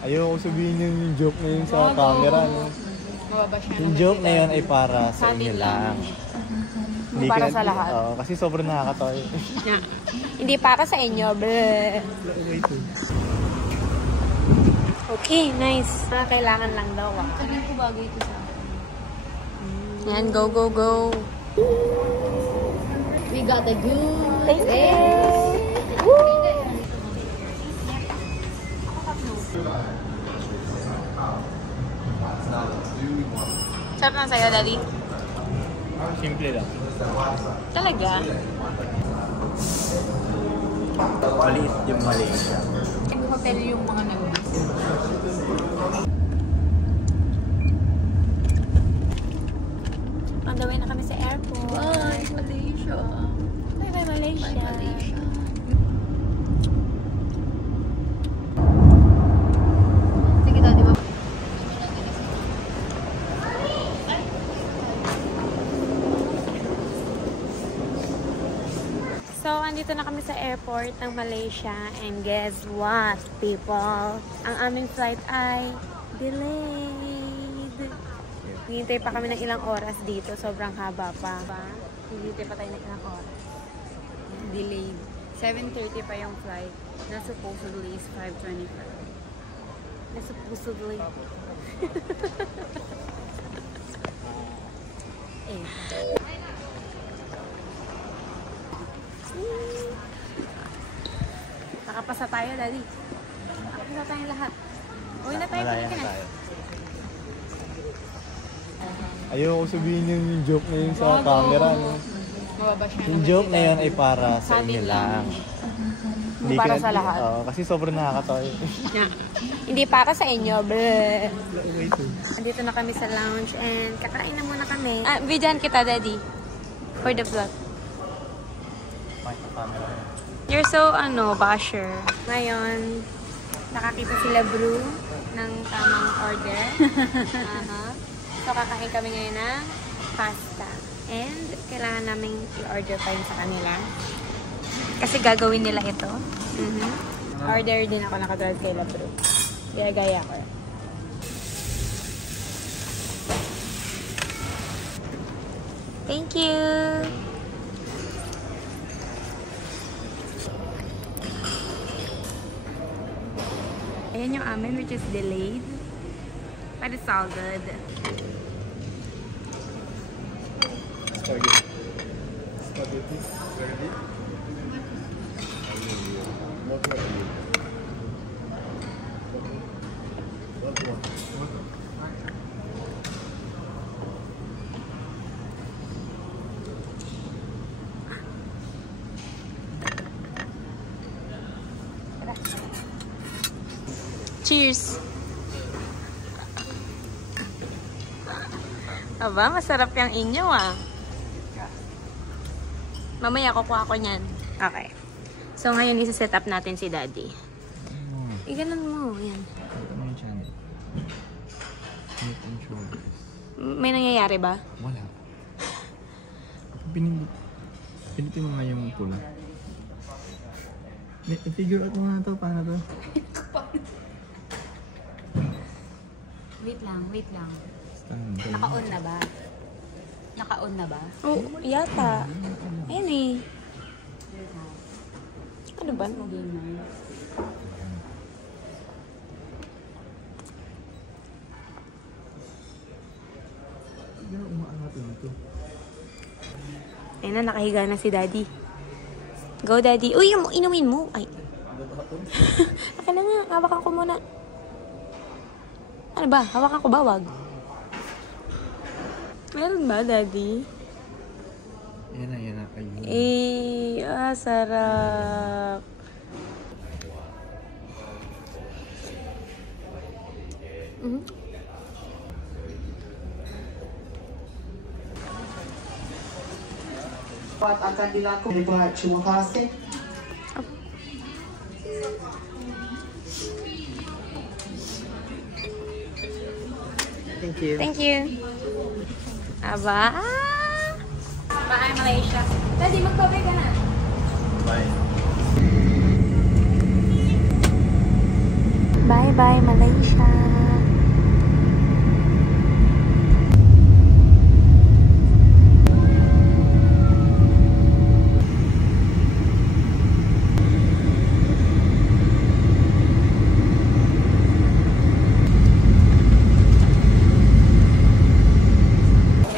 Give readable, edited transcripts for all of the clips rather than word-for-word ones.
Ayoko sabihin yung joke na yun sa camera, no? Yung joke na yun ay para sa inyo lang. Hindi para sa lahat. Oo, kasi sobrang nakakatawa yun. Hindi para sa inyo, bleh. Okay, nice. Kailangan lang daw, Sabihin ko bagay ito sa akin. Yan, go, go, go. We got the good. Thank you. Woo! Sarap lang sa'yo, Daddy? Simple lang. Talaga? Maliit yung Malaysia. Yung hotel yung mga nag-miss. On the way na kami sa airport. Bye, Malaysia. Bye-bye, Malaysia. Bye, Malaysia. Sige daw, di ba? So, andito na kami sa airport ng Malaysia. And guess what, people? Ang aming flight ay delayed. Hintay pa kami ng ilang oras dito. Sobrang haba pa. Hintay pa tayo ng ilang oras. Delayed. 7:30 pa yung flight. Na supposedly is 5:25. Na supposedly. Nakapasa tayo, Daddy. Nakapasa tayo lahat. Uwi na tayo. Malaya na tayo. Ayoko sabihin yung joke na yun sa camera, no? Yung joke na yun ay para sa inyo lang. Hindi para sa lahat. Oo, kasi sobrang nakakatawa yun. Hindi para sa inyo, bleh. Andito na kami sa lounge and kakain na muna kami. Videohan kita, Daddy. For the vlog. You're so, basher. Ngayon, nakakita sila brew ng tamang order. So, kakain kami ngayon ng pasta. And, kailangan namin i-order pa yun sa kanila. Kasi gagawin nila ito. Order din ako nakatulad kay Labro. Gaya ko. Thank you! Ayan yung amin, which is delayed. But it's all good. Cheers! Aba, masarap yung inyo Mamaya kukuha ko niyan. Okay. So, ngayon isa-set up natin si Daddy. Iganon mo. Yan. May nangyayari ba? Wala. Pinitin mo nga yung pula. I-figure out mo na ito. Paano to? Wait lang. Naka-on na ba? Naka-on na ba? Oo, yata. Ayan eh. Ano ba? Ayan na, nakahiga na si Daddy. Go, Daddy. Uy, inumin mo. Ay. Akin na nga, hawakan ko muna. Ano ba? Hawakan ko ba? Wag. Meron ba, Daddy? Yan na. Sarap. At akan dilakukan dibuat terima kasih. Thank you. Aba. Bye, Malaysia. Daddy, magbabay ka na. Bye. Bye-bye, Malaysia!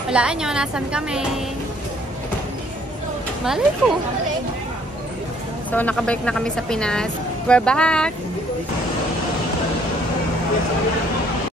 Walaan nyo, nasan kami? Malay ko. So, nakabalik na kami sa Pinas. We're back!